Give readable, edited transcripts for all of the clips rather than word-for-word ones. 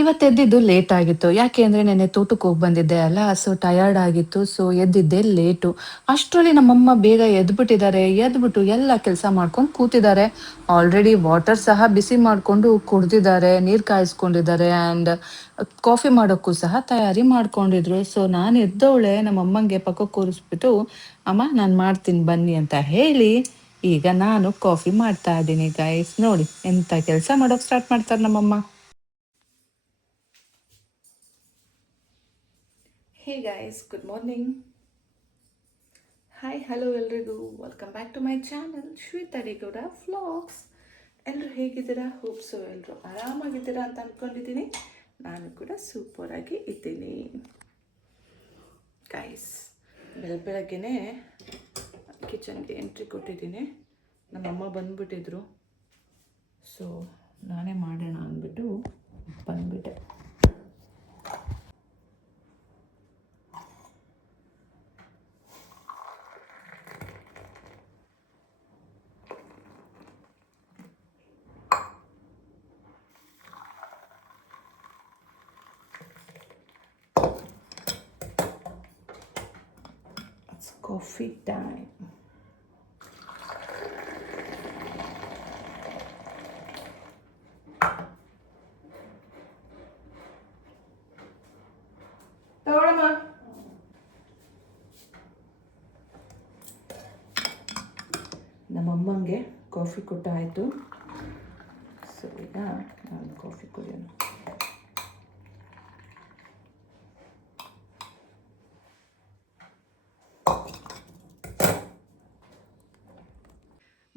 ಇವತ್ತೆದ್ದಿದ್ದು late ಆಗಿತ್ತು. ಯಾಕೆ ಅಂದರೆ ನೆನ್ನೆ ತೋಟಕ್ಕೆ ಹೋಗಿ ಬಂದಿದ್ದೆ ಅಲ್ಲ, ಸೊ ಟಯರ್ಡ್ ಆಗಿತ್ತು. ಸೊ ಎದ್ದಿದ್ದೆ ಲೇಟು. ಅಷ್ಟರಲ್ಲಿ ನಮ್ಮಮ್ಮ ಬೇಗ ಎದ್ಬಿಟ್ಟಿದ್ದಾರೆ. ಎದ್ಬಿಟ್ಟು ಎಲ್ಲ ಕೆಲಸ ಮಾಡ್ಕೊಂಡು ಕೂತಿದ್ದಾರೆ. ಆಲ್ರೆಡಿ ವಾಟರ್ ಸಹ ಬಿಸಿ ಮಾಡಿಕೊಂಡು ಕುಡ್ದಿದ್ದಾರೆ, ನೀರು ಕಾಯಿಸ್ಕೊಂಡಿದ್ದಾರೆ ಆ್ಯಂಡ್ ಕಾಫಿ ಮಾಡೋಕ್ಕೂ ಸಹ ತಯಾರಿ ಮಾಡ್ಕೊಂಡಿದ್ರು. ಸೊ ನಾನು ಎದ್ದವಳೆ ನಮ್ಮಮ್ಮಂಗೆ ಪಕ್ಕಕ್ಕೆ ಕೂರಿಸ್ಬಿಟ್ಟು, ಅಮ್ಮ ನಾನು ಮಾಡ್ತೀನಿ ಬನ್ನಿ ಅಂತ ಹೇಳಿ, ಈಗ ನಾನು ಕಾಫಿ ಮಾಡ್ತಾ ಇದ್ದೀನಿ ಗೈಸ್. ನೋಡಿ ಎಂಥ ಕೆಲಸ ಮಾಡೋಕೆ ಸ್ಟಾರ್ಟ್ ಮಾಡ್ತಾರೆ ನಮ್ಮಮ್ಮ. Hey guys, good morning. Hi hello ಎಲ್ರಿಗೂ, welcome back to my channel Shweta Regowda vlogs. ಎಲ್ಲರೂ ಹೇಗಿದ್ದೀರಾ? ಹೋಪ್ಸು ಎಲ್ಲರೂ ಆರಾಮಾಗಿದ್ದೀರಾ ಅಂತ ಅಂದ್ಕೊಂಡಿದ್ದೀನಿ. ನಾನು ಕೂಡ ಸೂಪರಾಗಿ ಇದ್ದೀನಿ ಗೈಸ್. ಬೆಳಗ್ಗೆನೇ ಕಿಚನ್ಗೆ ಎಂಟ್ರಿ ಕೊಟ್ಟಿದ್ದೀನಿ. ನಮ್ಮಮ್ಮ ಬಂದುಬಿಟ್ಟಿದ್ರು. ಸೊ ನಾನೇ ಮಾಡೋಣ ಅಂದ್ಬಿಟ್ಟು ಬಂದುಬಿಟ್ಟೆ. Coffee time. ತಗೊಳಮ್ಮ. ನಮ್ಮಮ್ಮಂಗೆ ಕಾಫಿ ಕೊಟ್ಟಾಯಿತು. ಸೊ ಈಗ ನಾನು ಕಾಫಿ ಕುಡಿಯೋಣ.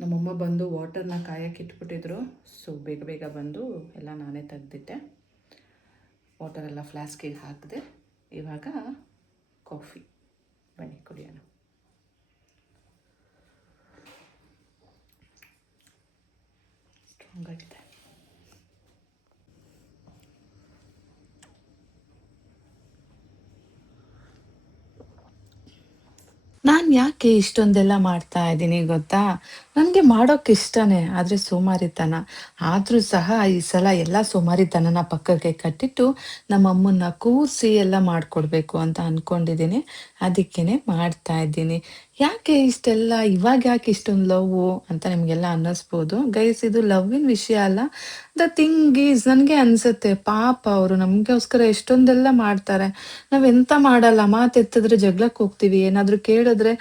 ನಮ್ಮಮ್ಮ ಬಂದು ವಾಟರ್ನ ಕಾಯಕ್ಕೆ ಇಟ್ಬಿಟ್ಟಿದ್ರು. ಸೊ ಬೇಗ ಬೇಗ ಬಂದು ಎಲ್ಲ ನಾನೇ ತೆಗೆದಿಟ್ಟೆ. ವಾಟರೆಲ್ಲ ಫ್ಲಾಸ್ಕಿಗೆ ಹಾಕಿದೆ. ಇವಾಗ ಕಾಫಿ ಬನ್ನಿ ಕುಡಿಯೋಣ. ಸ್ಟ್ರಾಂಗ್ ಆಗಿದೆ. ನಾನು ಯಾಕೆ ಇಷ್ಟೊಂದೆಲ್ಲ ಮಾಡ್ತಾ ಇದ್ದೀನಿ ಗೊತ್ತಾ? ನನಗೆ ಮಾಡೋಕ್ಕೆ ಇಷ್ಟನೇ, ಆದರೆ ಸೋಮಾರಿತನ. ಆದರೂ ಸಹ ಈ ಸಲ ಎಲ್ಲ ಸೋಮಾರಿತನನ ಪಕ್ಕಕ್ಕೆ ಕಟ್ಟಿಟ್ಟು ನಮ್ಮ ಅಮ್ಮನ್ನ ಕೂರಿಸಿ ಎಲ್ಲ ಮಾಡಿಕೊಡ್ಬೇಕು ಅಂತ ಅಂದ್ಕೊಂಡಿದ್ದೀನಿ. ಅದಕ್ಕೇ ಮಾಡ್ತಾ ಇದ್ದೀನಿ. ಯಾಕೆ ಇಷ್ಟೆಲ್ಲ ಇವಾಗ ಯಾಕೆ ಇಷ್ಟೊಂದು ಲವ್ವು ಅಂತ ನಿಮಗೆಲ್ಲ ಅನ್ನಿಸ್ಬೋದು ಗೈಸ್. ಇದು ಲವ್ವಿನ ವಿಷಯ ಅಲ್ಲ. ದ ಥಿಂಗ್ ಈಸ್, ನನಗೆ ಅನಿಸುತ್ತೆ ಪಾಪ ಅವರು ನಮಗೋಸ್ಕರ ಎಷ್ಟೊಂದೆಲ್ಲ ಮಾಡ್ತಾರೆ. ನಾವೆಂತ ಮಾಡಲ್ಲ, ಮಾತೆತ್ತಿದ್ರೆ ಜಗಳಕ್ಕೆ ಹೋಗ್ತೀವಿ, ಏನಾದರೂ ಕೇಳಿದ್ರೆ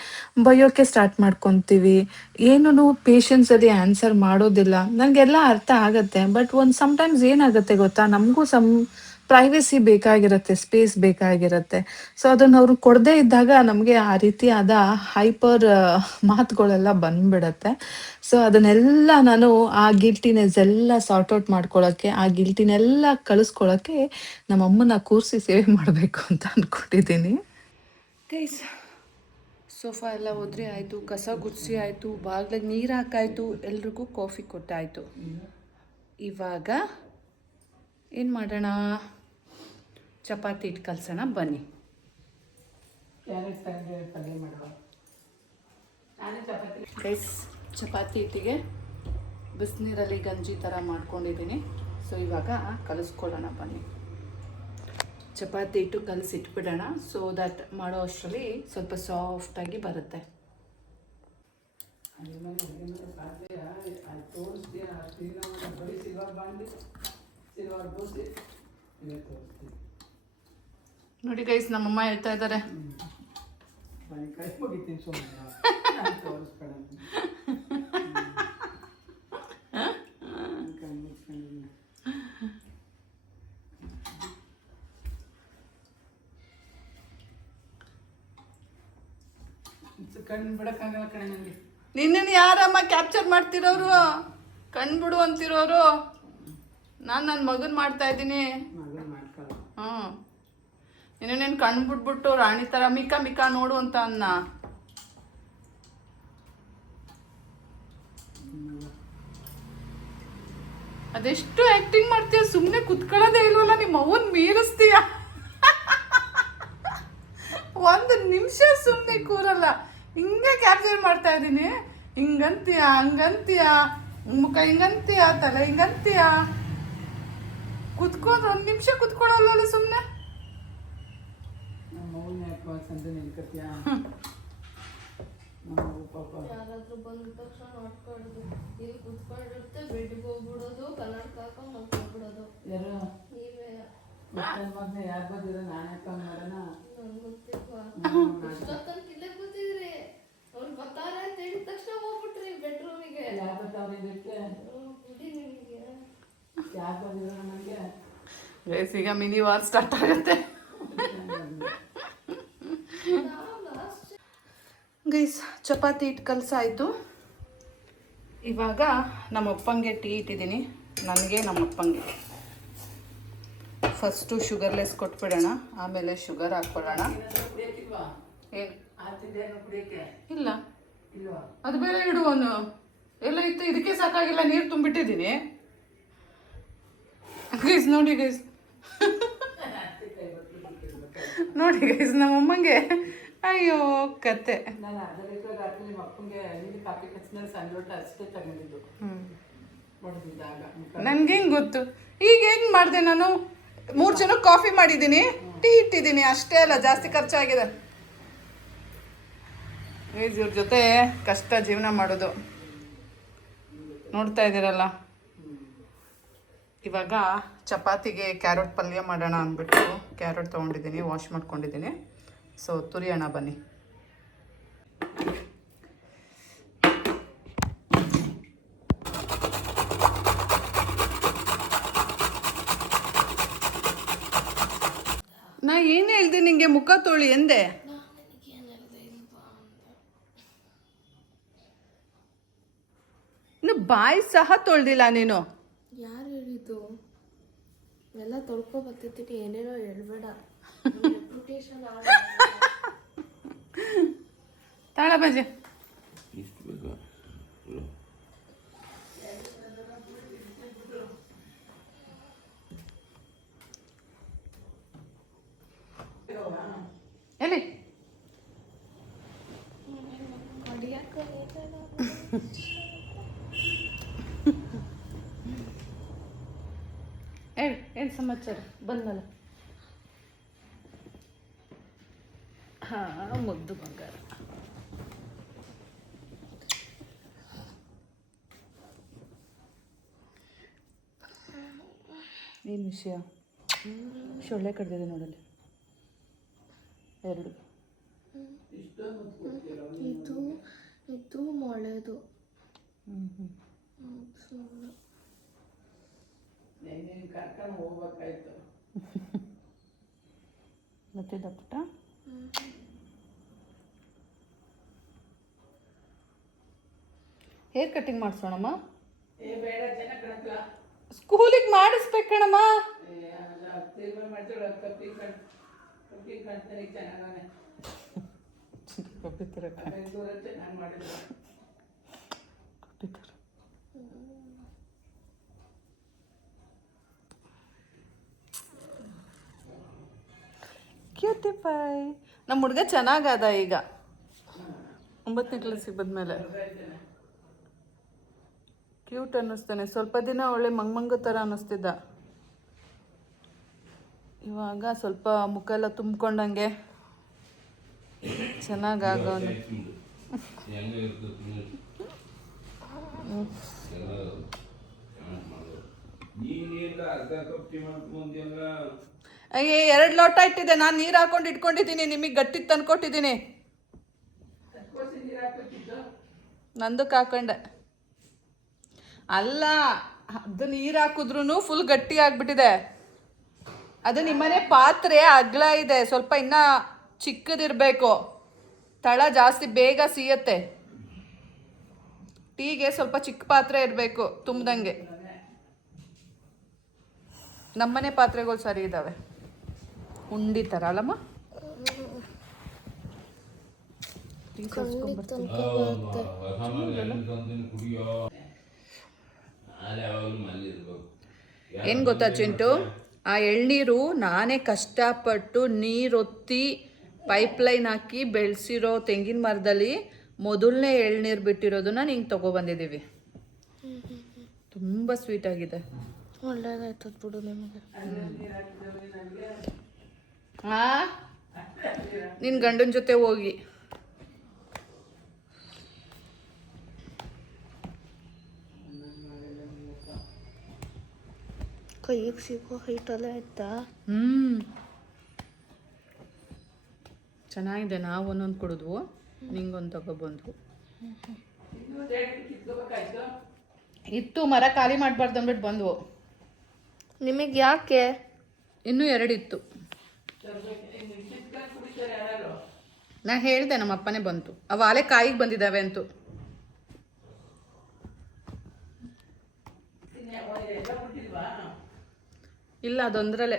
ಬೈಯೋಕ್ಕೆ ಸ್ಟಾರ್ಟ್ ಮಾಡ್ಕೊತೀವಿ, ಏನೂ ಪೇಷನ್ಸಲ್ಲಿ ಆನ್ಸರ್ ಮಾಡೋದಿಲ್ಲ. ನನಗೆಲ್ಲ ಅರ್ಥ ಆಗುತ್ತೆ. ಬಟ್ ಒಂದು ಸಮ್ಟೈಮ್ಸ್ ಏನಾಗುತ್ತೆ ಗೊತ್ತಾ, ನಮಗೂ ಪ್ರೈವೇಸಿ ಬೇಕಾಗಿರುತ್ತೆ, ಸ್ಪೇಸ್ ಬೇಕಾಗಿರುತ್ತೆ. ಸೊ ಅದನ್ನು ಅವರು ಕೊಡದೇ ಇದ್ದಾಗ ನಮಗೆ ಆ ರೀತಿಯಾದ ಹೈಪರ್ ಮಾತುಗಳೆಲ್ಲ ಬಂದ್ಬಿಡತ್ತೆ. ಸೊ ಅದನ್ನೆಲ್ಲ ನಾನು ಆ ಗಿಲ್ಟಿನೆಸ್ ಎಲ್ಲ ಸಾರ್ಟ್ ಔಟ್ ಮಾಡ್ಕೊಳ್ಳೋಕ್ಕೆ, ಆ ಗಿಲ್ಟಿನೆಲ್ಲ ಕಳಿಸ್ಕೊಳ್ಳೋಕ್ಕೆ ನಮ್ಮಮ್ಮನ ಕೂರಿಸಿ ಸೇವೆ ಮಾಡಬೇಕು ಅಂತ ಅಂದ್ಕೊಂಡಿದ್ದೀನಿ ಗೈಸ್. ಸೋಫಾ ಎಲ್ಲ ಒದ್ರಿ ಆಯಿತು, ಕಸ ಗುಡಿಸಿ ಆಯಿತು, ಬಾಗಿಲಿಗೆ ನೀರು ಹಾಕಾಯಿತು, ಎಲ್ರಿಗೂ ಕಾಫಿ ಕೊಟ್ಟಾಯಿತು. ಇವಾಗ ಏನು ಮಾಡೋಣ? ಚಪಾತಿ ಇಟ್ಟು ಕಲಸೋಣ ಬನ್ನಿ. ಗೈಸ್, ಚಪಾತಿ ಹಿಟ್ಟಿಗೆ ಬಿಸಿನೀರಲ್ಲಿ ಗಂಜಿ ಥರ ಮಾಡ್ಕೊಂಡಿದ್ದೀನಿ. ಸೊ ಇವಾಗ ಕಲಿಸ್ಕೊಳ್ಳೋಣ ಬನ್ನಿ. ಚಪಾತಿ ಹಿಟ್ಟು ಕಲಸಿಟ್ಬಿಡೋಣ, ಸೊ ದಟ್ ಮಾಡೋ ಅಷ್ಟರಲ್ಲಿ ಸ್ವಲ್ಪ ಸಾಫ್ಟಾಗಿ ಬರುತ್ತೆ. ನೋಡಿ ಗೈಸ್, ನಮ್ಮಮ್ಮ ಹೇಳ್ತಾ ಇದ್ದಾರೆ ನಿನ್ನೇನು ಯಾರಮ್ಮ ಕ್ಯಾಪ್ಚರ್ ಮಾಡ್ತಿರೋರು? ಕಣ್ಬಿಡು ಅಂತಿರೋರು. ನಾನು ನನ್ನ ಮಗನ್ ಮಾಡ್ತಾ ಇದ್ದೀನಿ. ಇನ್ನೇನು ಕಣ್ಬಿಟ್ಬಿಟ್ಟು ರಾಣಿ ಥರ ಮಿಕಾ ಮಿಕಾ ನೋಡು ಅಂತ ಅನ್ನ. ಅದೆಷ್ಟು ಆಕ್ಟಿಂಗ್ ಮಾಡ್ತೀಯ, ಸುಮ್ಮನೆ ಕುತ್ಕೊಳ್ಳೋದೇ ಇಲ್ವಲ್ಲ, ನಿಮ್ಮ ಅವನ್ ಮೀರಿಸ್ತೀಯ. ಒಂದು ನಿಮಿಷ ಸುಮ್ಮನೆ ಕೂರಲ್ಲ. ಹಿಂಗೆ ಕ್ಯಾಪ್ಚರ್ ಮಾಡ್ತಾ ಇದ್ದೀನಿ. ಹಿಂಗಂತೀಯ, ಹಂಗಂತೀಯ, ಮುಖ ಹಿಂಗಂತೀಯ, ತಲೆ ಹಿಂಗಂತೀಯ. ಕುತ್ಕೊಂಡು 1 ನಿಮಿಷ ಕುತ್ಕೊಳ್ಳಲ್ಲ ಸುಮ್ಮನೆ. ಯಾರಾದ್ರೂ ಬಂದ ತಕ್ಷಣ ಮಾಡ್ಕೊಳ್ಳೋದು, ಇಲ್ಲಿ ಕುತ್ಕೊಂಡಿರುತ್ತೆ, ಬೆಡ್ಗೆ ಹೋಗ್ಬಿಡೋದು, ಕನ್ನಡಕ ಹಾಕೊಂಡು ಮಲ್ಕೊಂಡ್ಬಿಡೋದು. ನೀವೇ ಯಾರು ಬಂದಿರೋ ನಾನೇ ಮಾಡೋಣ. ನನ್ಗೆ ಗೊತ್ತಿಲ್ವಾ, ಇಷ್ಟೊತ್ತಂಕ ಇಲ್ಲೇ ಕೂತಿದ್ರಿ, ಅವ್ರು ಬರ್ತಾರೆ ಅಂತ ಹೇಳಿದ ತಕ್ಷಣ ಹೋಗ್ಬಿಟ್ರಿ ಬೆಡ್ರೂಮಿಗೆ. ಬಿಡಿ ನಿಮಗೆ ಯಾರು ಬಂದಿರೋ ನನಗೆ. ಈಗ ಮಿನಿ ವಾರ್ ಸ್ಟಾರ್ಟ್ ಆಗುತ್ತೆ. ಗೈಸ್, ಚಪಾತಿ ಹಿಟ್ಟು ಕಲಸಾಯಿತು. ಇವಾಗ ನಮ್ಮ ಅಪ್ಪಂಗೆ ಟೀ ಇಟ್ಟಿದ್ದೀನಿ, ನನಗೆ ನಮ್ಮ ಅಪ್ಪಂಗೆ. ಫಸ್ಟು ಶುಗರ್ಲೆಸ್ ಕೊಟ್ಬಿಡೋಣ, ಆಮೇಲೆ ಶುಗರ್ ಹಾಕ್ಕೊಳ್ಳೋಣ. ಏನು ಇಲ್ಲ, ಅದು ಬೇರೆ ಇಡುವನು ಎಲ್ಲ ಇತ್ತು, ಇದಕ್ಕೆ ಸಾಕಾಗಿಲ್ಲ, ನೀರು ತುಂಬಿಟ್ಟಿದ್ದೀನಿ. ಗೈಸ್ ನೋಡಿ ಗೈಸ್, ನೋಡಿ ಗೈಸ್ ನಮ್ಮಮ್ಮಂಗೆ ಅಯ್ಯೋ ಕತೆ. ನನ್ಗೆ ಹೆಂಗ್ ಗೊತ್ತು, ಈಗ ಹೆಂಗ್ ಮಾಡಿದೆ ನಾನು? 3 ಜನಕ್ಕೆ ಕಾಫಿ ಮಾಡಿದ್ದೀನಿ, ಟೀ ಇಟ್ಟಿದ್ದೀನಿ, ಅಷ್ಟೇ ಅಲ್ಲ, ಜಾಸ್ತಿ ಖರ್ಚಾಗಿದೆ. ಇವ್ರ ಜೊತೆ ಕಷ್ಟ ಜೀವನ ಮಾಡೋದು, ನೋಡ್ತಾ ಇದ್ದೀರಲ್ಲ. ಇವಾಗ ಚಪಾತಿಗೆ ಕ್ಯಾರೆಟ್ ಪಲ್ಯ ಮಾಡೋಣ ಅಂದ್ಬಿಟ್ಟು ಕ್ಯಾರೆಟ್ ತೊಗೊಂಡಿದ್ದೀನಿ, ವಾಶ್ ಮಾಡ್ಕೊಂಡಿದ್ದೀನಿ. ಸೊ ತುರಿಯೋಣ ಬನ್ನಿ. ನಾ ಏನು ಹೇಳ್ದೆ ನಿಂಗೆ, ಮುಖ ತೊಳಿ ಎಂದೆ. ಇನ್ನು ಬಾಯಿ ಸಹ ತೊಳ್ದಿಲ್ಲ ನೀನು. ಯಾರು ಹೇಳಿದ್ದು? ಎಲ್ಲ ತೊಳ್ಕೊ ಬರ್ತಿದ್ದೀನಿ, ಏನೇನೋ ಹೇಳ್ಬೇಡ. ತಾಳ ಬಜೆ ಎಲ್ಲಿ ಏನು ಸಮಾಚಾರ? ಬಂದಲ್ಲ. ಹಾಂ, ಮುದ್ದು ಬಂಗಾರ. ಏನು ವಿಷಯ? ಸೊಳ್ಳೆ ಕಡ್ದಿದೆ ನೋಡಲ್ಲಿ, 2. ಇದು ಮೊಳೆದು. ಮತ್ತೆ ದಪ್ಪಟ ಹೇರ್ ಕಟಿಂಗ್ ಮಾಡಿಸೋಣಮ್ಮ. ಸ್ಕೂಲಿಗೆ ಮಾಡಿಸ್ಬೇಕಣಮ್ಮ. ಕ್ಯೂಟಿಫೈ. ನಮ್ಮ ಹುಡುಗ ಚೆನ್ನಾಗದ ಈಗ 9ನೇ ಕ್ಲಾಸಿಗೆ ಬಂದ್ಮೇಲೆ. ಕ್ಯೂಟ್ ಅನ್ನಿಸ್ತಾನೆ. ಸ್ವಲ್ಪ ದಿನ ಒಳ್ಳೆ ಮಂಗು ಥರ ಅನ್ನಿಸ್ತಿದ್ದ, ಇವಾಗ ಸ್ವಲ್ಪ ಮುಖ ಎಲ್ಲ ತುಂಬ್ಕೊಂಡಂಗೆ ಚೆನ್ನಾಗಾಗೋನು. ಅಯ್ಯೇ 2 ಲೋಟ ಇಟ್ಟಿದೆ, ನಾನು ನೀರು ಹಾಕೊಂಡು ಇಟ್ಕೊಂಡಿದ್ದೀನಿ, ನಿಮಗೆ ಗಟ್ಟಿ ತಂದ್ಕೊಟ್ಟಿದ್ದೀನಿ. ನಂದಕ್ಕೆ ಹಾಕೊಂಡೆ ಅಲ್ಲ, ಅದು ನೀರು ಹಾಕಿದ್ರೂ ಫುಲ್ ಗಟ್ಟಿ ಆಗ್ಬಿಟ್ಟಿದೆ. ಅದು ನಿಮ್ಮನೆ ಪಾತ್ರೆ ಅಗಲ ಇದೆ, ಸ್ವಲ್ಪ ಇನ್ನ ಚಿಕ್ಕದಿರಬೇಕು, ತಳ ಜಾಸ್ತಿ ಬೇಗ ಸಿಯತ್ತೆ. ಟೀಗೆ ಸ್ವಲ್ಪ ಚಿಕ್ಕ ಪಾತ್ರೆ ಇರಬೇಕು ತುಂಬ್ದಂಗೆ. ನಮ್ಮನೆ ಪಾತ್ರೆಗಳು ಸರಿ ಇದ್ದಾವೆ, ಉಂಡಿ ಥರ ಅಲ್ಲಮ್ಮ. ಏನು ಗೊತ್ತಾ ಚಿಂಟು, ಆ ಎಳ್ನೀರು ನಾನೇ ಕಷ್ಟಪಟ್ಟು ನೀರೊತ್ತಿ ಪೈಪ್ಲೈನ್ ಹಾಕಿ ಬೆಳೆಸಿರೋ ತೆಂಗಿನ ಮರದಲ್ಲಿ ಮೊದಲನೇ ಎಳ್ನೀರು ಬಿಟ್ಟಿರೋದನ್ನ ನಿಂಗೆ ತೊಗೊಬಂದಿದ್ದೀವಿ. ತುಂಬ ಸ್ವೀಟ್ ಆಗಿದೆ. ಒಳ್ಳೇದಾಯ್ತದ ಬಿಡು ನಿಮಗೆ. ನಿನ್ನ ಗಂಡನ ಜೊತೆ ಹೋಗಿ ಕೈಗೆ ಸಿಗೋ ಹೈಟಲ್ಲೇ ಆಯ್ತಾ? ಚೆನ್ನಾಗಿದೆ. ನಾವು ಒಂದೊಂದು ಕುಡಿದ್ವು, ನಿಂಗೊಂದು ತಗೊಬಂದ್ವು. ಇತ್ತು, ಮರ ಖಾಲಿ ಮಾಡಬಾರ್ದು ಅಂದ್ಬಿಟ್ಟು ಬಂದ್ವು. ನಿಮಗೆ ಯಾಕೆ? ಇನ್ನೂ 2 ಇತ್ತು. ನಾ ಹೇಳಿದೆ, ನಮ್ಮ ಅಪ್ಪನೇ ಬಂತು. ಅವು ಆಲೆ ಕಾಯಿಗೆ ಬಂದಿದ್ದಾವೆ ಅಂತೂ. ಇಲ್ಲ, ಅದೊಂದ್ರಲ್ಲೇ.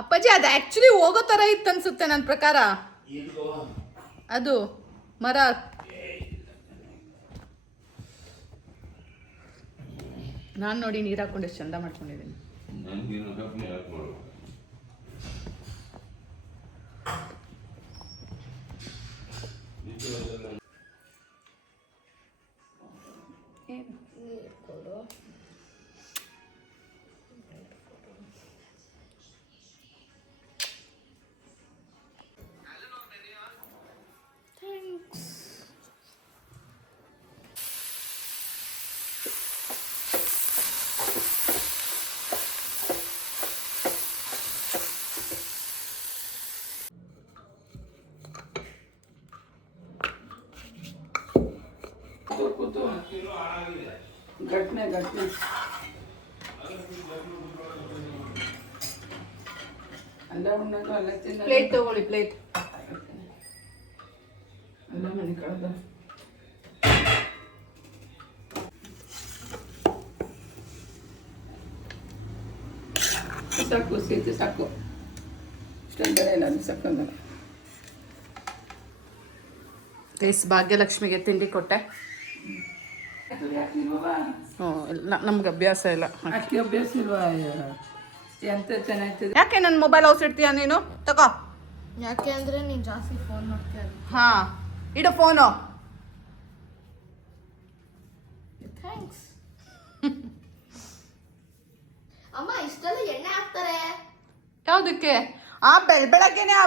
ಅಪ್ಪಾಜಿ, ಅದು ಆ್ಯಕ್ಚುಲಿ ಹೋಗೋ ಥರ ಇತ್ತು ಅನ್ಸುತ್ತೆ ನನ್ನ ಪ್ರಕಾರ. ಅದು ಮರ ನಾನು ನೋಡಿ ನೀರು ಹಾಕೊಂಡು ಎಷ್ಟು ಚಂದ ಮಾಡ್ಕೊಂಡಿದ್ದೀನಿ. घटने ಅಲ್ಲ ಉಣ್ಣೋದು ಅಲ್ಲ ತಿನ್ನೋದು. ಪ್ಲೇಟ್ ತಗೊಳ್ಳಿ, ಪ್ಲೇಟ್. ಅಲ್ಲ ಮನೆ ಕಳೆದ ಸಾಕು, ಸೀತೆ ಸಾಕು. ಇಷ್ಟೊಂದರೆ ಇಲ್ಲ, ಅದು ಸಾಕಂದ್ರೆ. ಭಾಗ್ಯಲಕ್ಷ್ಮಿಗೆ ತಿಂಡಿ ಕೊಟ್ಟೆ. ನಮ್ಗೆ ಅಭ್ಯಾಸ ಇಲ್ಲ. ಅಕ್ಕಿ ಅಭ್ಯಾಸ ಇಲ್ವಾ? ಎಂತ ಚೆನ್ನಾಗ್ತದೆ. ಯಾಕೆ ನನ್ನ ಮೊಬೈಲ್ ಔಸಿಡ್ತೀಯ ನೀನು? ತಗೋ. ಯಾಕೆ ಅಂದ್ರೆ ನೀನು ಜಾಸ್ತಿ ಫೋನ್ ನೋಡ್ತೀಯ. ಹಾ, ಇಡು ಫೋನು. ಥ್ಯಾಂಕ್ಸ್. ಅಮ್ಮ, ಇಷ್ಟೆಲ್ಲ ಎಣ್ಣೆ ಹಾಕ್ತಾರೆ ಯಾವುದಕ್ಕೆ? ಆ ಬೆಳಗ್ಗೆನೆ ಆ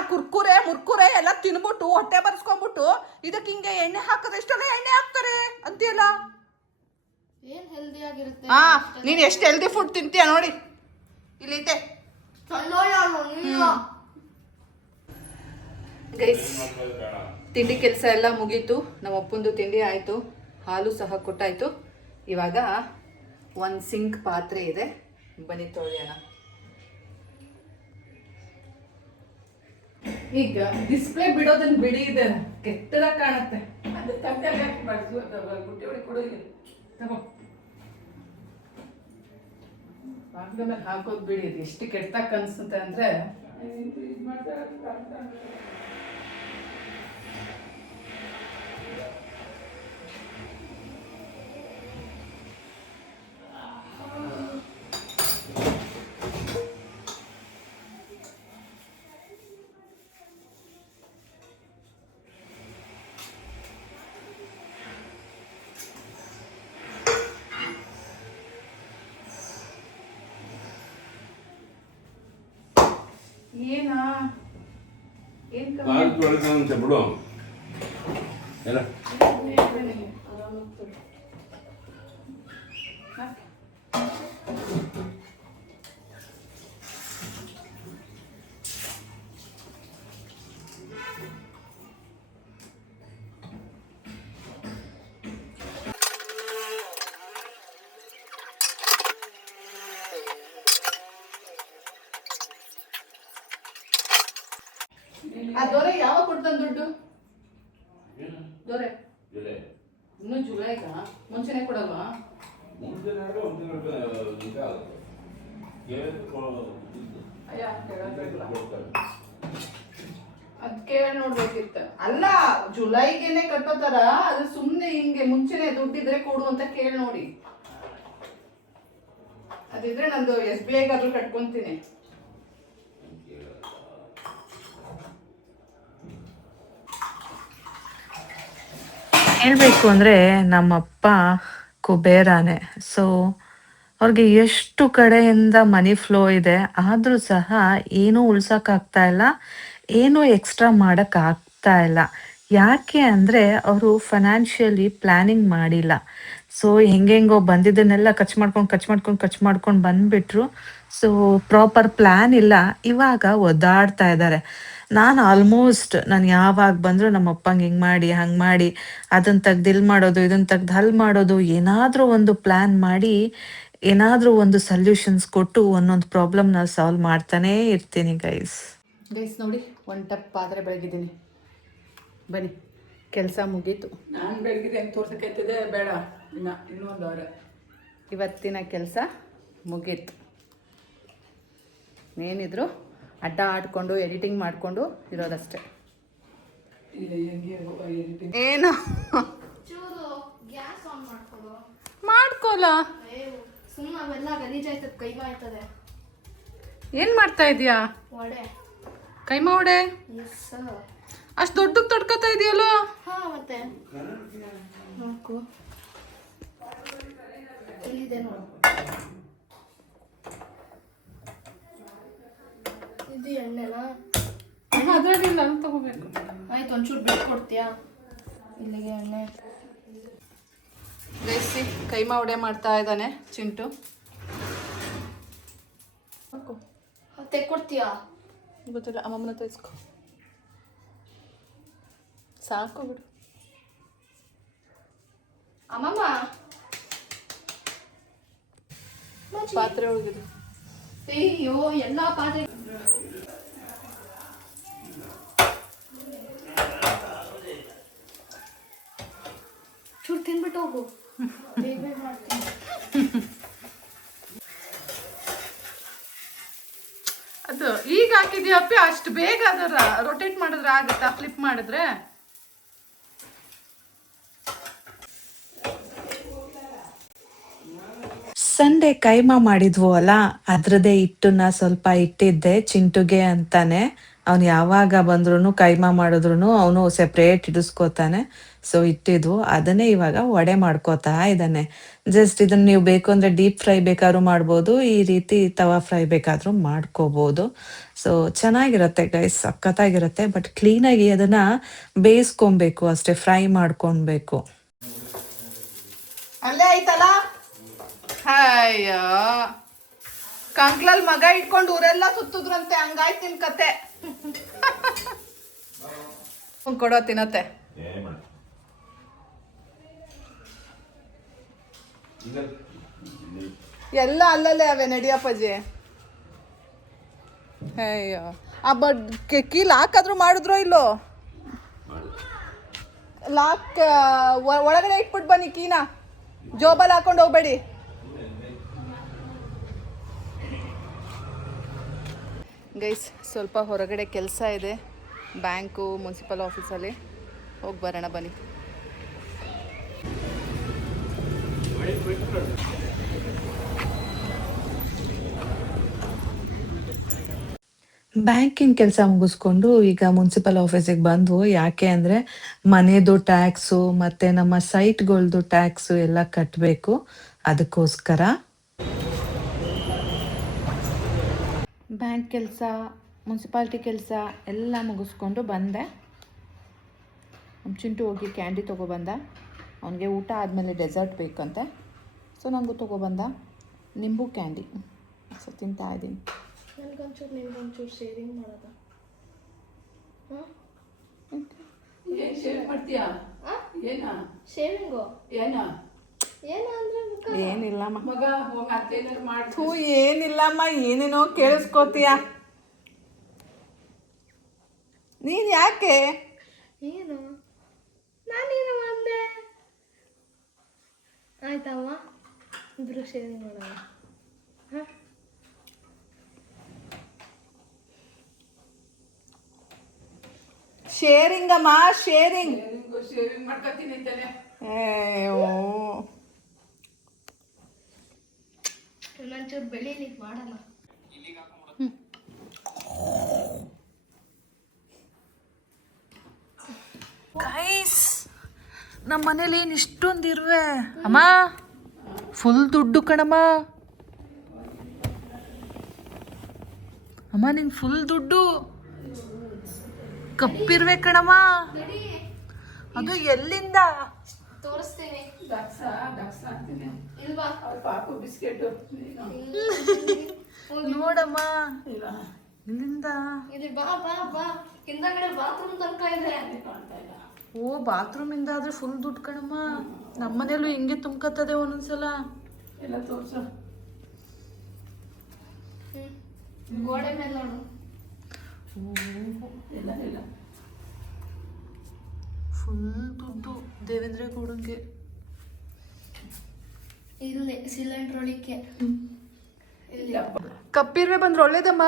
ಮುರ್ಕುರೆ ಎಲ್ಲ ತಿನ್ಬಿಟ್ಟು ಹೊಟ್ಟೆ ಬರ್ಸ್ಕೊಂಡ್ಬಿಟ್ಟು ಇದಕ್ಕೆ ಹಿಂಗೆ ಎಣ್ಣೆ ಹಾಕಿದ್ರೆ ಇಷ್ಟೆಲ್ಲ ಎಣ್ಣೆ ಹಾಕ್ತಾರೆ ಅಂತೀಯಲ್ಲ. ಏನ್ ಹೆಲ್ದಿ ಆಗಿರುತ್ತೆ? ಹಾ, ನೀನು ಎಷ್ಟು ಹೆಲ್ದಿ ಫುಡ್ ತಿಂತೀಯ ನೋಡಿ, ಇಲ್ಲೈತೆ. ಗೈಸ್, ತಿಂಡಿ ಕೆಲಸ ಎಲ್ಲ ಮುಗೀತು. ನಮ್ಮ ಅಪ್ಪಂದು ತಿಂಡಿ ಆಯಿತು, ಹಾಲು ಸಹ ಕೊಟ್ಟಾಯಿತು. ಇವಾಗ ಒಂದು ಸಿಂಕ್ ಪಾತ್ರೆ ಇದೆ, ಬನ್ನಿ ತೊಳೆಯೋಣ. ಈಗ ಡಿಸ್ಪ್ಲೇ ಬಿಡೋದನ್ನ ಬಿಡಿ, ಇದೆ ಕೆಟ್ಟದಾಗ ಕಾಣುತ್ತೆ. ಅದು ತಟ್ಟೆಲ್ಲ ಹಾಕಿ ಬಡಿಸು, ಬುಟ್ಟಿ ಹೊಡಿ ಕೊಡೋದು. ತಗೋ, ಬಾಗಿಲ ಮೇಲೆ ಹಾಕೋದು ಬಿಡಿ. ಅದು ಎಷ್ಟು ಕೆಟ್ಟದಾಗ ಕಾಣಿಸುತ್ತೆ ಅಂದ್ರೆ ಏನ ಏನ್ ಬಿಡು ಎಲ್ಲ ಆ ದೊರೆ ಯಾವಾಗ ಕೊಡ್ತಾನ ದುಡ್ಡು? ದೊರೆ ಇನ್ನು ಜುಲೈಗ ಮುಂಚೆನೆ ಕೊಡಲ್ವಾ? ಅದ್ ಕೇಳಿ ನೋಡ್ಬೇಕಿತ್ತ. ಅಲ್ಲ, ಜುಲೈಗೆನೆ ಕಟ್ಟೋತಾರ, ಅದು ಸುಮ್ನೆ ಹಿಂಗೆ ಮುಂಚೆನೆ ದುಡ್ಡಿದ್ರೆ ಕೊಡು ಅಂತ ಕೇಳಿ ನೋಡಿ. ಅದಿದ್ರೆ ನಂದು SBI ಗಾದ್ರೂ ಕಟ್ಕೊಂತೀನಿ. ಹೇಳಬೇಕು ಅಂದರೆ ನಮ್ಮಪ್ಪ ಕುಬೇರಾನೆ. ಸೊ ಅವ್ರಿಗೆ ಎಷ್ಟು ಕಡೆಯಿಂದ ಮನಿ ಫ್ಲೋ ಇದೆ, ಆದರೂ ಸಹ ಏನೂ ಉಳ್ಸೋಕ್ಕಾಗ್ತಾ ಇಲ್ಲ, ಏನೂ ಎಕ್ಸ್ಟ್ರಾ ಮಾಡೋಕ್ಕಾಗ್ತಾ ಇಲ್ಲ. ಯಾಕೆ ಅಂದರೆ ಅವರು ಫೈನಾನ್ಷಿಯಲಿ ಪ್ಲ್ಯಾನಿಂಗ್ ಮಾಡಿಲ್ಲ. ಸೊ ಹೆಂಗೆಂಗೋ ಬಂದಿದ್ದನ್ನೆಲ್ಲ ಖರ್ಚು ಮಾಡ್ಕೊಂಡು ಬಂದುಬಿಟ್ರು. ಸೊ ಪ್ರಾಪರ್ ಪ್ಲ್ಯಾನ್ ಇಲ್ಲ. ಇವಾಗ ಒದ್ದಾಡ್ತಾ ಇದ್ದಾರೆ. ನಾನು ಯಾವಾಗ ಬಂದರೂ ನಮ್ಮ ಅಪ್ಪಂಗೆ ಹಿಂಗೆ ಮಾಡಿ ಹಂಗೆ ಮಾಡಿ ಅದನ್ನು ತೆಗ್ದು ಇಲ್ಲಿ ಮಾಡೋದು, ಇದನ್ನು ತೆಗ್ದು ಅಲ್ಲಿ ಮಾಡೋದು, ಏನಾದರೂ ಒಂದು ಪ್ಲ್ಯಾನ್ ಮಾಡಿ ಏನಾದರೂ ಒಂದು ಸೊಲ್ಯೂಷನ್ಸ್ ಕೊಟ್ಟು ಒಂದೊಂದು ಪ್ರಾಬ್ಲಮ್ನ ಸಾಲ್ವ್ ಮಾಡ್ತಾನೇ ಇರ್ತೀನಿ ಗೈಸ್. ನೋಡಿ 1 ಟಪ್ ಪಾತ್ರೆ ಬೆಳಗಿದ್ದೀನಿ. ಬನ್ನಿ, ಕೆಲಸ ಮುಗೀತು. ನಾನು ಬೆಳಗಿದೆ ಹೆಂಗೆ ತೋರ್ಸೋಕ್ಕಾಯ್ತದೆ, ಬೇಡ ಇನ್ನೂ 1 ವಾರ. ಇವತ್ತಿನ ಕೆಲಸ ಮುಗೀತು. ಏನಿದ್ರು ಅಡ್ಡ ಆಡ್ಕೊಂಡು ಎಡಿಟಿಂಗ್ ಮಾಡಿಕೊಂಡು ಇರೋದಷ್ಟೇ. ಏನು ಚೂರು ಗ್ಯಾಸ್ ಆನ್ ಮಾಡ್ಕೊಡು. ಮಾಡ್ಕೋಲ್ಲ. ಸುಮ್ಮನೆ ಅವೆಲ್ಲ ಗಲೀಜಾಯ್ತದೆ, ಕೈಮಾ ಆಯ್ತದೆ. ಏನು ಮಾಡ್ತಾ ಇದೀಯಾ? ವಡೆ. ಕೈಮಾ ವಡೆ? ಎಸ್. ಅಷ್ಟು ದೊಡ್ಡಕ್ಕೆ ತೊಡ್ಕೊತಾ ಇದೆಯಲ್ಲ. ಹಾಂ, ಮತ್ತೆ ನೋಡ್ಕೊ, ಎಲ್ಲಿದೆ ನೋಡು. ಇದು ಎಣ್ಣೆನಾ? ಅದರಾಗಿಲ್ಲ, ತಗೋಬೇಕು. ಆಯ್ತು, ಒಂಚೂರು ಬಿಟ್ಟು ಕೊಡ್ತೀಯಾ? ಇಲ್ಲಿಗೆ ಎಣ್ಣೆ. ಬೇಯಿಸಿ ಕೈಮಾ ವಡೆ ಮಾಡ್ತಾ ಇದ್ದಾನೆ ಚಿಂಟು. ತೆಕ್ಕೊಡ್ತೀಯಾ? ಗೊತ್ತಿಲ್ಲ, ಅಮ್ಮಮ್ಮನ ತೋರಿಸ್ಕೊ. ಸಾಕು ಬಿಡು. ಅಮ್ಮಮ್ಮ ಪಾತ್ರೆ ಒಳಗಿದೆ. ಅಯ್ಯೋ, ಎಲ್ಲ ಪಾತ್ರೆ. ಚೂರು ತಿನ್ಬಿಟ್ಟು ಹೋಗು, ಬೇಗ ಬೇಗ ಮಾಡ್ತೀನಿ. ಅದು ಈಗ ಹಾಕಿದ್ಯಪ್ಪಿ, ಅಷ್ಟು ಬೇಗ ಅದರ ರೊಟೇಟ್ ಮಾಡಿದ್ರೆ ಆಗುತ್ತಾ? ಫ್ಲಿಪ್ ಮಾಡಿದ್ರೆ ಸಂಡೆ ಕೈಮಾ ಮಾಡಿದ್ವು ಅಲ್ಲ, ಅದ್ರದ್ದೇ ಹಿಟ್ಟನ್ನ ಸ್ವಲ್ಪ ಇಟ್ಟಿದ್ದೆ ಚಿಂಟುಗೆ ಅಂತಾನೆ. ಅವ್ನು ಯಾವಾಗ ಬಂದ್ರು ಕೈಮಾ ಮಾಡಿದ್ರು ಅವನು ಸೆಪ್ರೇಟ್ ಇಡಿಸ್ಕೋತಾನೆ. ಸೊ ಇಟ್ಟಿದ್ವು ಅದನ್ನೇ ಇವಾಗ ವಡೆ ಮಾಡ್ಕೋತಾ ಇದ್ದಾನೆ. ಜಸ್ಟ್ ಇದನ್ನ ನೀವು ಬೇಕು ಅಂದ್ರೆ ಡೀಪ್ ಫ್ರೈ ಬೇಕಾದ್ರೂ ಮಾಡ್ಬೋದು, ಈ ರೀತಿ ತವಾ ಫ್ರೈ ಬೇಕಾದ್ರೂ ಮಾಡ್ಕೋಬಹುದು. ಸೊ ಚೆನ್ನಾಗಿರತ್ತೆ ಗೈಸ್, ಸಖತ್ತಾಗಿರತ್ತೆ. ಬಟ್ ಕ್ಲೀನಾಗಿ ಅದನ್ನ ಬೇಯಿಸ್ಕೊಬೇಕು ಅಷ್ಟೇ, ಫ್ರೈ ಮಾಡ್ಕೊಬೇಕು. ಅಲ್ಲೇ ಆಯ್ತಲ್ಲ. ಅಯ್ಯೋ, ಕಂಕ್ಲಲ್ಲಿ ಮಗ ಇಟ್ಕೊಂಡು ಊರೆಲ್ಲ ಸುತ್ತಿದ್ರಂತೆ, ಹಂಗಾಯ್ತು ನಿನ್ ಕತೆ. ಕೊಡೋ ತಿನ್ನತ್ತೆ. ಎಲ್ಲ ಅಲ್ಲಲ್ಲೇ ಅವೆ, ನಡಿಯಪ್ಪಾಜಿ. ಅಯ್ಯೋ, ಆ ಕೀ ಲಾಕ್ ಆದ್ರೂ ಮಾಡಿದ್ರೋ ಇಲ್ಲೋ? ಲಾಕ್ ಒಳಗಡೆ ಇಟ್ಬಿಟ್ಟು ಬನ್ನಿ ಕೀನ, ಜೋಬಲ್ಲಿ ಹಾಕೊಂಡು ಹೋಗ್ಬೇಡಿ. ಗೈಸ್, ಸ್ವಲ್ಪ ಹೊರಗಡೆ ಕೆಲಸ ಇದೆ, ಬ್ಯಾಂಕು ಮುನ್ಸಿಪಲ್ ಆಫೀಸಲ್ಲಿ. ಹೋಗಿ ಬರೋಣ ಬನ್ನಿ. ಬ್ಯಾಂಕಿನ ಕೆಲಸ ಮುಗಿಸ್ಕೊಂಡು ಈಗ ಮುನ್ಸಿಪಲ್ ಆಫೀಸಿಗೆ ಬಂದ್ವು. ಯಾಕೆ ಅಂದರೆ ಮನೆದು ಟ್ಯಾಕ್ಸು ಮತ್ತು ನಮ್ಮ ಸೈಟ್ಗಳ್ದು ಟ್ಯಾಕ್ಸು ಎಲ್ಲ ಕಟ್ಟಬೇಕು, ಅದಕ್ಕೋಸ್ಕರ. ಬ್ಯಾಂಕ್ ಕೆಲಸ, ಮುನ್ಸಿಪಾಲ್ಟಿ ಕೆಲಸ ಎಲ್ಲ ಮುಗಿಸ್ಕೊಂಡು ಬಂದೆ. ನಮ್ಮ ಚಿಂಟು ಹೋಗಿ ಕ್ಯಾಂಡಿ ತೊಗೊಬಂದ. ಅವನಿಗೆ ಊಟ ಆದಮೇಲೆ ಡೆಸರ್ಟ್ ಬೇಕಂತೆ. ಸೊ ನನಗೂ ತೊಗೊಬಂದ ನಿಂಬು ಕ್ಯಾಂಡಿ. ಸೊ ತಿಂತಾ ಇದ್ದೀನಿ. ನನಗೊಂಚೂರು ನಿಮ್ಗೊಂಚೂರು ಶೇರಿಂಗ್ ಮಾಡೋದ? ಶೇವಿಂಗು ಏನಿಲ್ಲಮ್ಮ, ಏನಿಲ್ಲಮ್ಮ, ಏನೇನೋ ಕೇಳಿಸ್ಕೋತೀಯ ನೀನು. ಯಾಕೆ? ಏನು? ನಾನೇನು ಅಂದೆ? ಆಯ್ತಮ್ಮ, ಇಬ್ರು ಶೇರಿಂಗ್ ಮಾಡೋಣ. ಹಾಂ, ಶೇರಿಂಗ್ ಅಮ್ಮ, ಶೇರಿಂಗ್ ಮಾಡ್ಕೊತೀನಿ. ಒಂಚೂರು ಬೆಳೀಲಿಕ್ಕೆ ಮಾಡೋಣ. ಗೈಸ್, ನಮ್ಮ ಮನೇಲಿ ಏನು ಇಷ್ಟೊಂದು ಇರುವೆ ಅಮ್ಮ. ಫುಲ್ ದುಡ್ಡು ಕಣಮ್ಮ. ಅಮ್ಮ ನಿನ್ ಫುಲ್ ದುಡ್ಡು. ಕಪ್ಪಿರ್ವೆ ಕಣಮ್ಮ. ನಡಿ ಅದು ಎಲ್ಲಿಂದ? ತೋರಿಸ್ತೀನಿ. ನೋಡಮ್ಮ ಇಲ್ಲಿಂದ. ಇಲ್ಲಿ ಬಾ ಬಾ ಬಾ, ಹಿಂದಗಡೆ ಬಾತ್ರೂಮ್ ತನಕ ಇದೆ. ಓ ಬಾತ್ರೂಮ್ ಇಂದ ಆದ್ರೆ ಫುಲ್ ದುಡ್ಡು ಕಣಮ್ಮ. ನಮ್ಮನೇಲೂ ಹಿಂಗೆ ತುಂಬ್ಕತ್ತದೆ ಒಂದೊಂದ್ಸಲ. ಎಲ್ಲ ತೋರ್ಸ. ಗೋಡೆ ಮೇಲೆ ನೋಡು. ಫುಲ್ ದುಡ್ಡು ದೇವೇಂದ್ರ ಗೌಡಂಗೆ. ಇಲ್ಲಿ ಸಿಲಿಂಡರ್ ಒಳಿಕೆ. ಕಪ್ಪಿರ್ವೆ ಬಂದ್ರೆ ಒಳ್ಳೇದಮ್ಮ.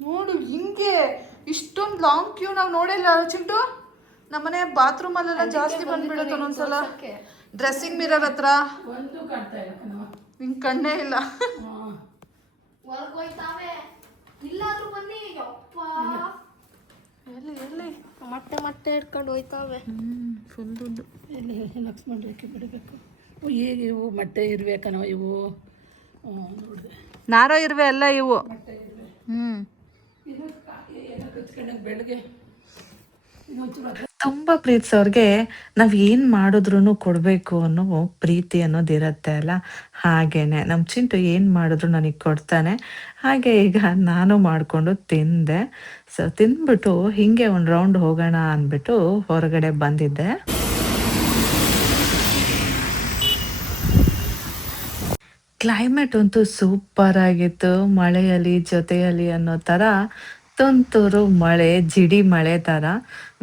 ನೋಡು ಹಿಂಗೆ ಇಷ್ಟೊಂದು ಲಾಂಗ್ ಕ್ಯೂ ನಾವು ನೋಡಿಲ್ಲ ಚಿಂಟು. ನಮ್ಮನೆ ಬಾತ್ರೂಮ್ ಅಲ್ಲೆಲ್ಲ ಜಾಸ್ತಿ ಬಂದ್ಬಿಡುತ್ತೆ ಒಂದೊಂದ್ಸಲ. ಡ್ರೆಸ್ಸಿಂಗ್ ಮಿರರ್ ಹತ್ರ ನಿಂಗೆ ಕಣ್ಣೇ ಇಲ್ಲ. ಹೊರಗೋಯ್ತಾವೆ. ಇಲ್ಲಾದ್ರೂ ಬನ್ನಿ. ಯಪ್ಪ ಎಲ್ಲಿ ಎಲ್ಲಿ ಮೊಟ್ಟೆ ಮೊಟ್ಟೆ ಇಟ್ಕೊಂಡು ಹೋಯ್ತಾವೆ. ಫುಲ್ ದುಡ್ಡು. ಎಲ್ಲಿ ಲಕ್ಷ್ಮಣ ರೇಖೆ ಬಿಡಬೇಕು. ಈಗ ಇವು ಮೊಟ್ಟೆ ಇರ್ಬೇಕನವ ಇವು. ನೋಡಿದೆ ನಾರೋ ಇರುವೆ ಎಲ್ಲ ಇವು. ಬೆಳಗ್ಗೆ ತುಂಬ ಪ್ರೀತಿಸೋರ್ಗೆ ನಾವು ಏನು ಮಾಡಿದ್ರೂ ಕೊಡಬೇಕು ಅನ್ನೋ ಪ್ರೀತಿ ಅನ್ನೋದಿರತ್ತೆ ಅಲ್ಲ. ಹಾಗೇನೆ ನಮ್ಮ ಚಿಂಟು ಏನು ಮಾಡಿದ್ರು ನನಗೆ ಕೊಡ್ತಾನೆ. ಹಾಗೆ ಈಗ ನಾನು ಮಾಡಿಕೊಂಡು ತಿಂದೆ. ಸೊ ತಿಂದ್ಬಿಟ್ಟು ಹೀಗೆ ಒಂದು ರೌಂಡ್ ಹೋಗೋಣ ಅಂದ್ಬಿಟ್ಟು ಹೊರಗಡೆ ಬಂದಿದ್ದೆ. ಕ್ಲೈಮೇಟ್ ಅಂತೂ ಸೂಪರ್ ಆಗಿತ್ತು. ಮಳೆಯಲ್ಲಿ ಜೊತೆಯಲ್ಲಿ ಅನ್ನೋ ಥರ ತುಂತುರು ಮಳೆ, ಜಿಡಿ ಮಳೆ ಥರ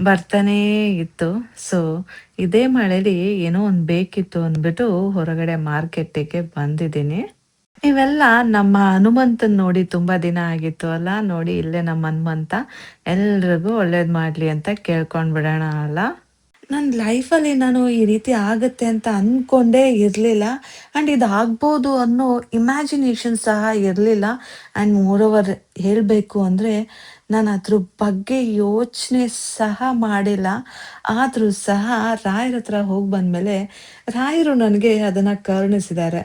ಬರ್ತಾನೇ ಇತ್ತು. ಸೊ ಇದೇ ಮಳೆಲಿ ಏನೋ ಒಂದು ಬೇಕಿತ್ತು ಅಂದ್ಬಿಟ್ಟು ಹೊರಗಡೆ ಮಾರ್ಕೆಟಿಗೆ ಬಂದಿದ್ದೀನಿ. ನೀವೆಲ್ಲ ನಮ್ಮ ಹನುಮಂತನ್ ನೋಡಿ ತುಂಬಾ ದಿನ ಆಗಿತ್ತು ಅಲ್ಲ. ನೋಡಿ ಇಲ್ಲೇ ನಮ್ಮ ಹನುಮಂತ ಎಲ್ರಿಗೂ ಒಳ್ಳೇದು ಮಾಡಲಿ ಅಂತ ಕೇಳ್ಕೊಂಡ್ಬಿಡೋಣ ಅಲ್ಲ. ನನ್ನ ಲೈಫಲ್ಲಿ ನಾನು ಈ ರೀತಿ ಆಗುತ್ತೆ ಅಂತ ಅಂದ್ಕೊಂಡೇ ಇರಲಿಲ್ಲ. ಆ್ಯಂಡ್ ಇದು ಆಗ್ಬೋದು ಅನ್ನೋ ಇಮ್ಯಾಜಿನೇಷನ್ ಸಹ ಇರಲಿಲ್ಲ. ಆ್ಯಂಡ್ ಮೋರೋವರ್ ಹೇಳಬೇಕು ಅಂದರೆ ನಾನು ಅದ್ರ ಬಗ್ಗೆ ಯೋಚನೆ ಸಹ ಮಾಡಿಲ್ಲ. ಆದರೂ ಸಹ ರಾಯರ ಹತ್ರ ಹೋಗಿ ಬಂದಮೇಲೆ ರಾಯರು ನನಗೆ ಅದನ್ನು ಕರುಣಿಸಿದ್ದಾರೆ.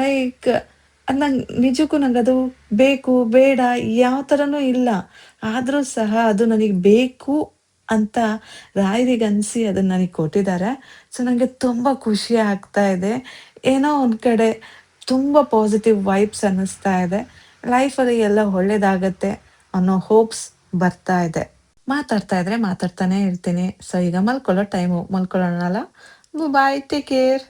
ಲೈಕ್ ನಂಗೆ ನಿಜಕ್ಕೂ ನಂಗೆ ಅದು ಬೇಕು ಬೇಡ ಯಾವ ಥರನೂ ಇಲ್ಲ. ಆದರೂ ಸಹ ಅದು ನನಗೆ ಬೇಕು ಅಂತ ರಾಯರಿಗೆ ಅನಿಸಿ ಅದನ್ನು ನನಗೆ ಕೊಟ್ಟಿದ್ದಾರೆ. ಸೊ ನನಗೆ ತುಂಬ ಖುಷಿ ಆಗ್ತಾ ಇದೆ. ಏನೋ ಒಂದು ಕಡೆ ತುಂಬ ಪಾಸಿಟಿವ್ ವೈಬ್ಸ್ ಅನ್ನಿಸ್ತಾ ಇದೆ. ಲೈಫಲ್ಲಿ ಎಲ್ಲ ಒಳ್ಳೇದಾಗತ್ತೆ ಅನ್ನೋ ಹೋಪ್ಸ್ ಬರ್ತಾ ಇದೆ. ಮಾತಾಡ್ತಾ ಇದ್ರೆ ಮಾತಾಡ್ತಾನೆ ಇರ್ತೀನಿ. ಸೊ ಈಗ ಮಲ್ಕೊಳ್ಳೋ ಟೈಮು, ಮಲ್ಕೊಳ್ಳೋಣ ಅಲ್ಲ. ಬಾಯ್, ಟೇಕ್ ಕೇರ್.